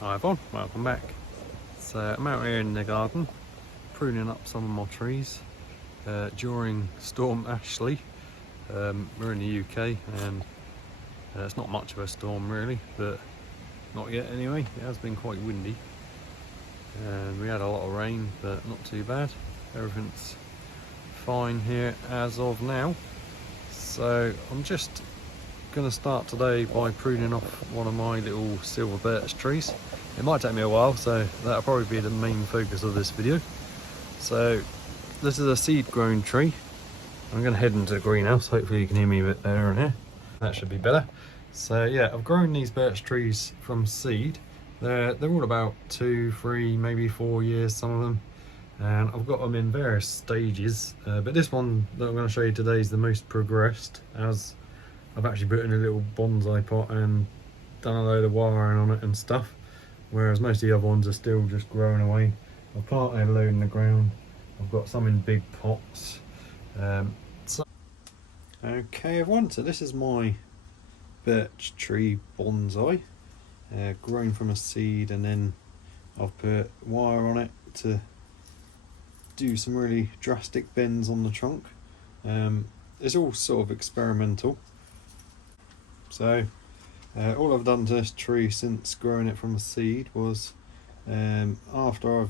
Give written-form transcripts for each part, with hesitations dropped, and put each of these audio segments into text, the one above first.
Hi everyone, welcome back. So I'm out here in the garden pruning up some of my trees during Storm Ashley. We're in the UK and it's not much of a storm really, but not yet anyway. It has been quite windy and we had a lot of rain, but not too bad. Everything's fine here as of now. So I'm just going to start today by pruning off one of my little silver birch trees. It might take me a while, so that'll probably be the main focus of this video. So this is a seed grown tree. I'm going to head into the greenhouse. Hopefully you can hear me a bit better in here. That should be better. So yeah, I've grown these birch trees from seed. They're all about 2, 3, maybe 4 years, some of them. And I've got them in various stages, but this one that I'm going to show you today is the most progressed, as I've actually put in a little bonsai pot and done a load of wiring on it and stuff, whereas most of the other ones are still just growing away. I've planted a load in the ground. I've got some in big pots. Okay everyone, so this is my birch tree bonsai, grown from a seed, and then I've put wire on it to do some really drastic bends on the trunk. It's all sort of experimental. So all I've done to this tree since growing it from a seed was after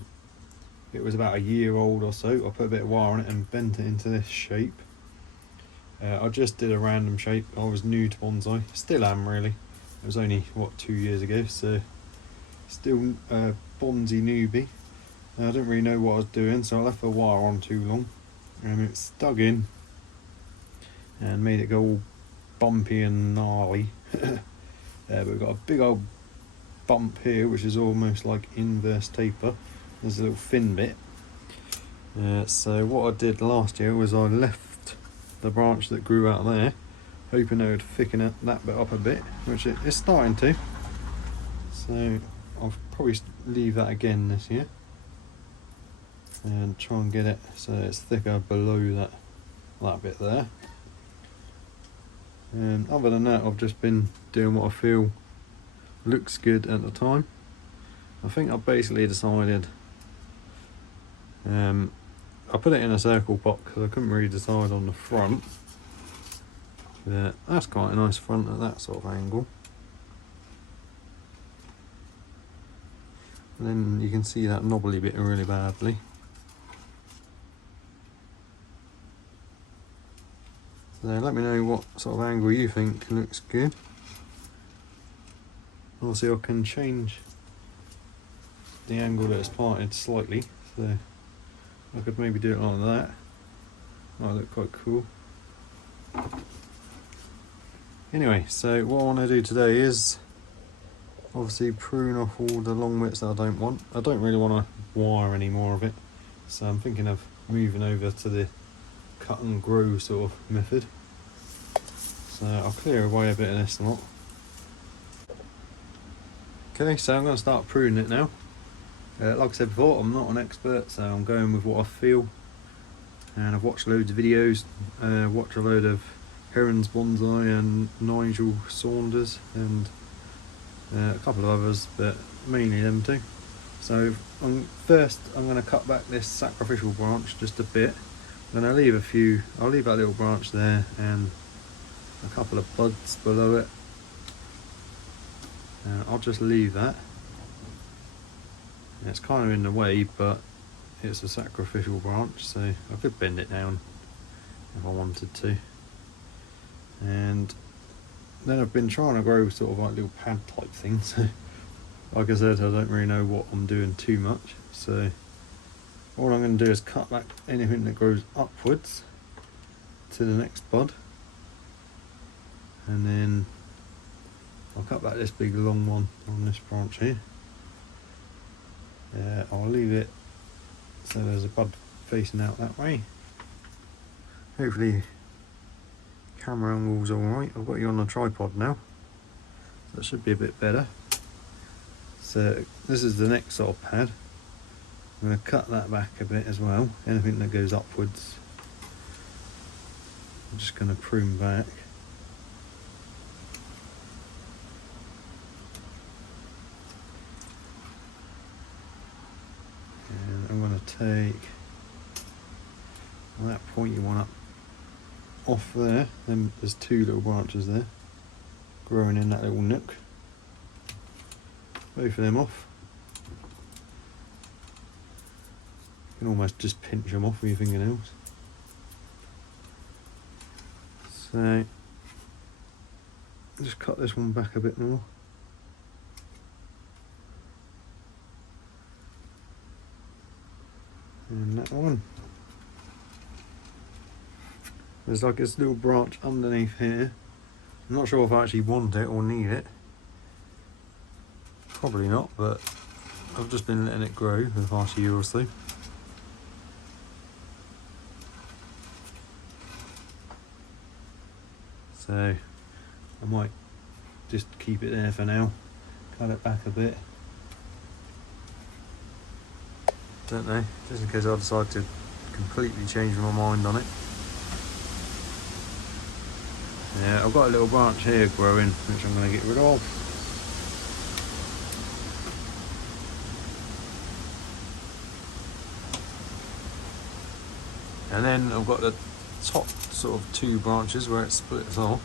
it was about a year old or so, I put a bit of wire on it and bent it into this shape. I just did a random shape. I was new to bonsai, still am really. It was only what, 2 years ago, so still a bonsai newbie. I didn't really know what I was doing, so I left the wire on too long and it stuck in and made it go all bumpy and gnarly. But we've got a big old bump here which is almost like inverse taper. There's a little thin bit. So what I did last year was I left the branch that grew out there, hoping it would thicken that bit up a bit, which it is starting to. So I'll probably leave that again this year and try and get it so it's thicker below that bit there. And other than that, I've just been doing what I feel looks good at the time. I think I basically decided I put it in a circle pot because I couldn't really decide on the front. But that's quite a nice front at that sort of angle. And then you can see that knobbly bit really badly. So let me know what sort of angle you think looks good. Obviously I can change the angle that it's planted slightly, so I could maybe do it like that. Might look quite cool. Anyway, so what I want to do today is obviously prune off all the long bits that I don't want. I don't really want to wire any more of it, so I'm thinking of moving over to the cut and grow sort of method. So I'll clear away a bit of this lot. Okay, so I'm going to start pruning it now. Like I said before, I'm not an expert, so I'm going with what I feel. And I've watched loads of videos, watched a load of Heron's Bonsai and Nigel Saunders and a couple of others, but mainly them two. So first I'm going to cut back this sacrificial branch just a bit. Then I'll leave that little branch there and a couple of buds below it. I'll just leave that. It's kind of in the way, but it's a sacrificial branch, so I could bend it down if I wanted to. And then I've been trying to grow sort of like little pad type things. Like I said, I don't really know what I'm doing too much, so all I'm going to do is cut back anything that grows upwards to the next bud, and then I'll cut back this big long one on this branch here. I'll leave it so there's a bud facing out that way. Hopefully camera angle's alright. I've got you on a tripod now, so that should be a bit better. So this is the next sort of pad. I'm going to cut that back a bit as well. Anything that goes upwards I'm just going to prune back. take that pointy one up off there. Then there's two little branches there growing in that little nook. Both of them off. You can almost just pinch them off with your fingernails. So just cut this one back a bit more. And that one. There's like this little branch underneath here. I'm not sure if I actually want it or need it. Probably not, but I've just been letting it grow for the past year or so. So I might just keep it there for now. Cut it back a bit. Don't know, just in case I decide to completely change my mind on it. Yeah, I've got a little branch here growing, which I'm going to get rid of. And then I've got the top sort of two branches where it splits off.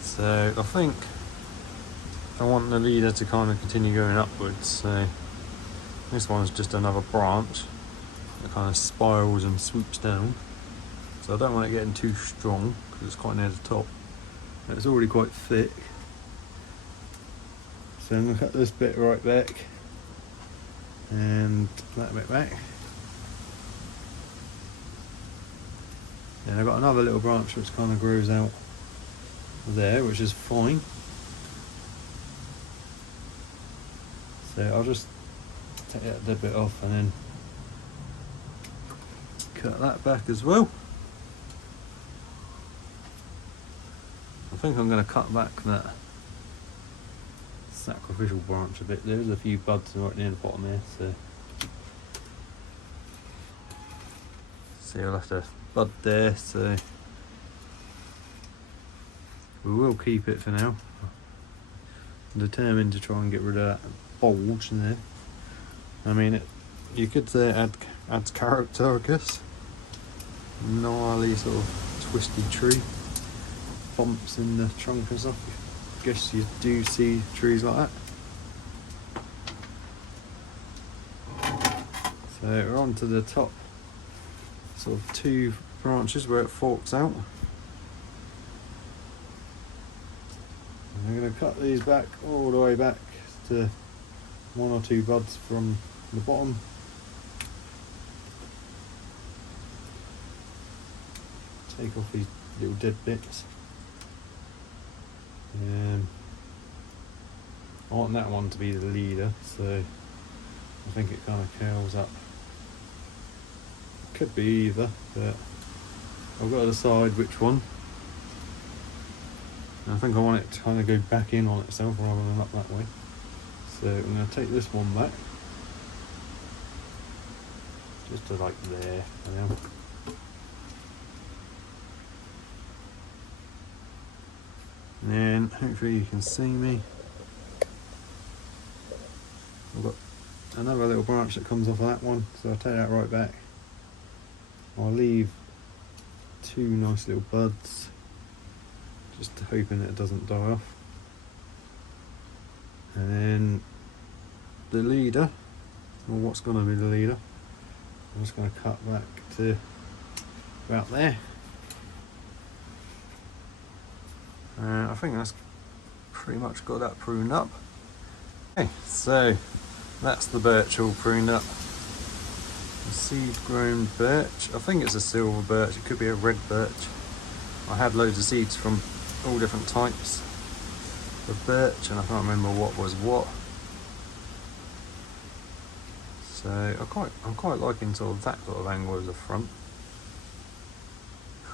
So I think I want the leader to kind of continue going upwards. So this one's just another branch that kind of spirals and swoops down. So I don't want it getting too strong because it's quite near the top. And it's already quite thick. So I'm going to cut this bit right back and that bit back. And I've got another little branch which kind of grows out there, which is fine. So I'll just take that bit off and then cut that back as well. I think I'm going to cut back that sacrificial branch a bit. There's a few buds right near the bottom here, so I'll have to bud there, so we will keep it for now. I'm determined to try and get rid of that bulge in there. I mean, you could say it adds character, I guess. Gnarly sort of twisted tree, bumps in the trunk and stuff. I guess you do see trees like that. So we're on to the top sort of two branches where it forks out. And I'm going to cut these back all the way back to one or two buds from the bottom. Take off these little dead bits. I want that one to be the leader, so I think it kind of curls up. Could be either, but I've got to decide which one. And I think I want it to kind of go back in on itself rather than up that way. So I'm going to take this one back, just to like there for now. And then hopefully you can see me. I've got another little branch that comes off of that one, so I'll take that right back. I'll leave two nice little buds, just hoping that it doesn't die off. And then the leader, or what's going to be the leader, I'm just going to cut back to about there. I think that's pretty much got that pruned up. Okay, so that's the birch all pruned up. Seed grown birch. I think it's a silver birch, it could be a red birch. I had loads of seeds from all different types of birch and I can't remember what was what. So I'm quite liking sort of that sort of angle as a front.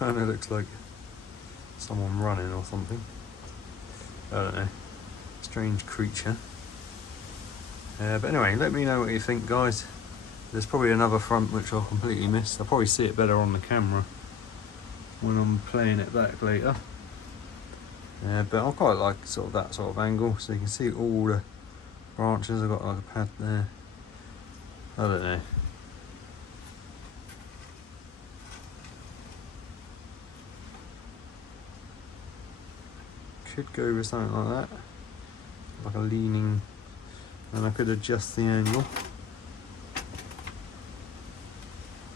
And it looks like someone running or something. I don't know. Strange creature. But anyway, let me know what you think, guys. There's probably another front which I'll completely miss. I'll probably see it better on the camera when I'm playing it back later. But I quite like sort of that sort of angle, so you can see all the branches. I've got like a pad there. I don't know. Could go with something like that, like a leaning, and I could adjust the angle.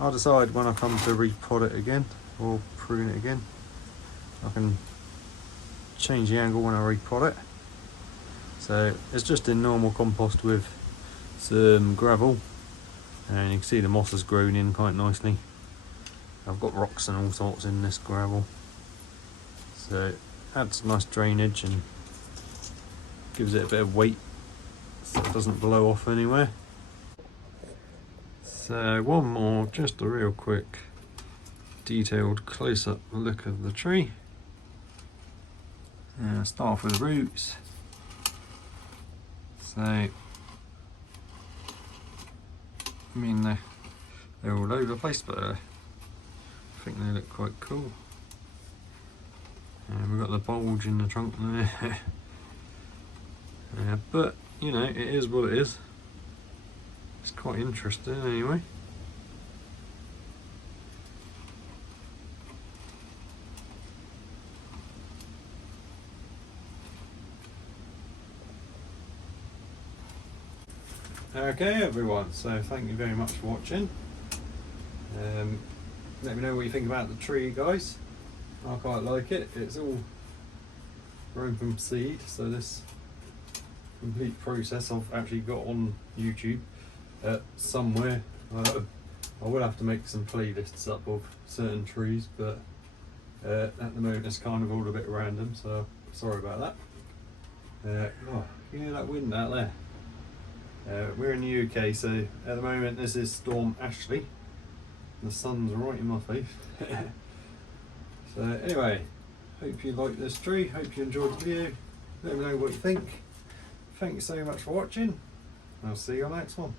I'll decide when I come to repot it again or prune it again. I can change the angle when I repot it. So it's just in normal compost with some gravel, and you can see the moss has grown in quite nicely. I've got rocks and all sorts in this gravel, so it adds nice drainage and gives it a bit of weight so it doesn't blow off anywhere. So one more, just a real quick detailed close-up look of the tree. Start off with the roots. So, I mean they're all over the place, but I think they look quite cool. And we've got the bulge in the trunk there. But you know, it is what it is. It's quite interesting anyway. Okay everyone, so thank you very much for watching. Let me know what you think about the tree, guys. I quite like it. It's all grown from seed, so this complete process I've actually got on YouTube somewhere. I will have to make some playlists up of certain trees, but at the moment it's kind of all a bit random, so sorry about that. Oh, you hear that wind out there? We're in the UK, so at the moment this is Storm Ashley. The sun's right in my face. So anyway, hope you like this tree, hope you enjoyed the video. Let me know what you think. Thanks so much for watching. I'll see you on the next one.